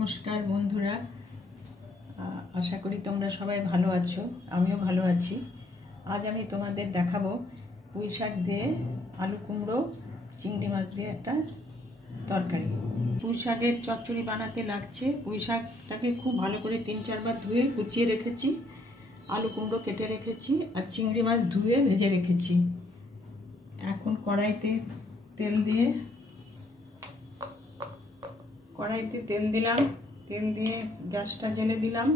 नमस्कार बंधुरा आशा करी तोमरा सबाई भालो आछो आमिओ भालो आछि। आज आमी तोमादेर देखाबो पुঁই শাক दिए आलू कुमड़ो चिंगड़ी माछ दिए एकटा तरकारी। पुঁই শাকের চচ্চড়ি बानाते लागছে। পুঁই শাকটাকে खूब भालो करे 3-4 बार धुए कुचिए रेखेছি, आलू कुमड़ो केटे रेखेছি और चिंगड़ी माछ धुए भेजे रेखेছি। এখন কড়াইতে তেল দিয়ে কড়াইতে তেল দিলাম, তেল দিয়ে গ্যাসটা জ্বেলে দিলাম।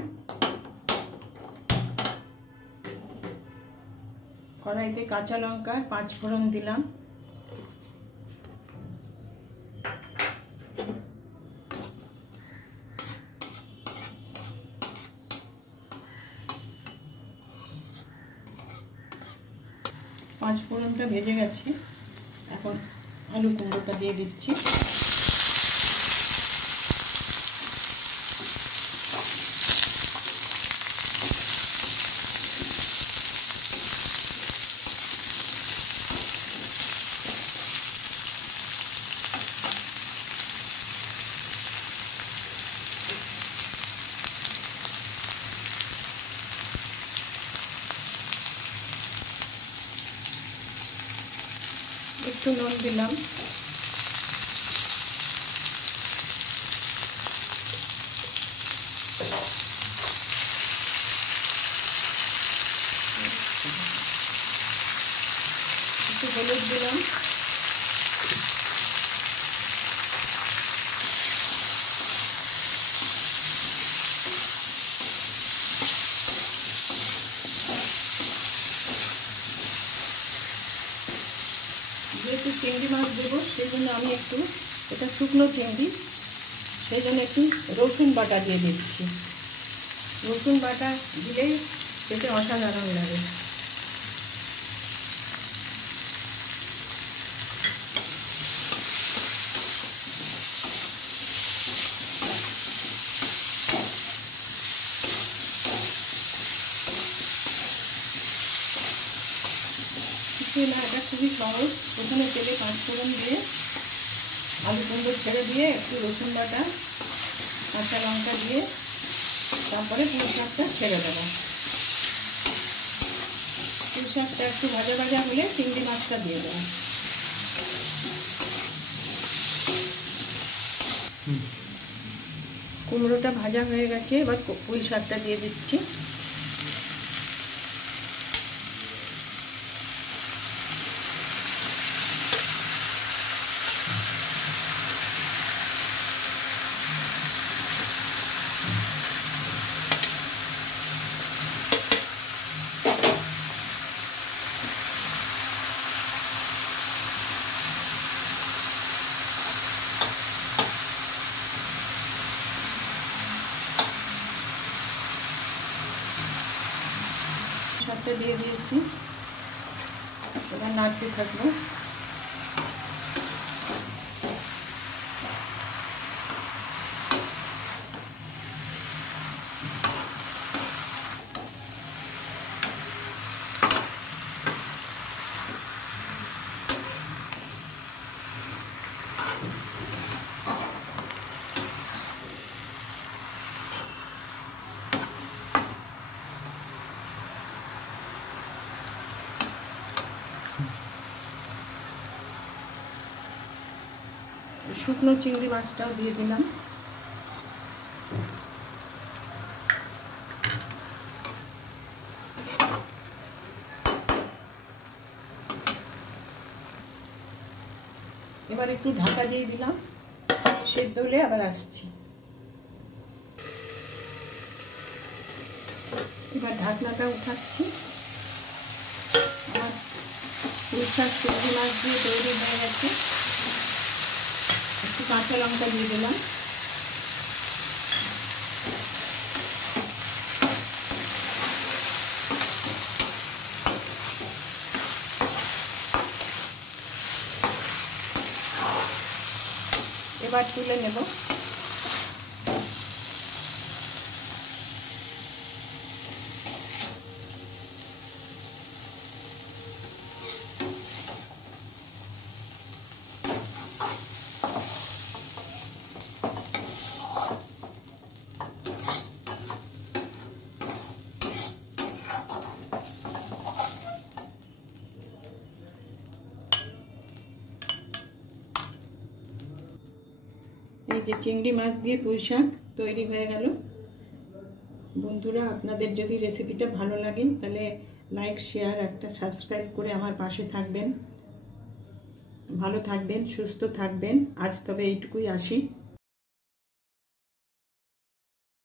কড়াইতে কাঁচা লঙ্কা 5 ফোড়ন দিলাম। পাঁচ ফোড়নটা ভেজে গেছে, এখন আলু কুমড়োটা দিয়ে দিচ্ছি। একটু নুন দিলাম, একটু হলুদ দিলাম, যেহেতু চিংড়ি মাছ দেবো সেই জন্য আমি একটু এটা শুকনো চিংড়ি, সেই জন্য একটু রসুন বাটা দিয়ে দিচ্ছি। রসুন বাটা দিলেই খেতে অসাধারণ লাগে। না, এটা খুবই সহজ। প্রথমে তেলে 5 ফোড়ন দিয়ে আলু কুমড়ো ছেড়ে দিয়ে একটু রসুন বাটা কাঁচা লঙ্কা দিয়ে তারপরে পুঁই শাকটা ছেড়ে দেবো। পুঁই শাকটা একটু ভাজা ভাজা হলে চিংড়ি মাছটা দিয়ে দেবো। কুমড়োটা ভাজা হয়ে গেছে, এবার পুঁই শাকটা দিয়ে দিচ্ছি। শাকটা দিয়ে দিয়েছি, এবার নাড়তে থাকবো। শুকনো চিংড়ি মাছটাও দিয়ে দিলাম। এবার একটু ঢাকা দিয়ে দিলাম, সেদ্ধ হলে আবার আসছি। এবার ঢাকনাটা উঠাচ্ছি। আমার পুঁই শাক চিংড়ি মাছ দিয়ে তৈরি হয়ে গেছে। একটু কাঁচা লঙ্কা দিয়ে দিলাম, এবার তুলে নেব। যে চিংড়ি মাছ দিয়ে পুঁই শাক তৈরি হয়ে গেল। বন্ধুরা, আপনাদের যদি রেসিপিটা ভালো লাগে তাহলে লাইক, শেয়ার, একটা সাবস্ক্রাইব করে আমার পাশে থাকবেন। ভালো থাকবেন, সুস্থ থাকবেন। আজ তবে এইটুকুই, আসি।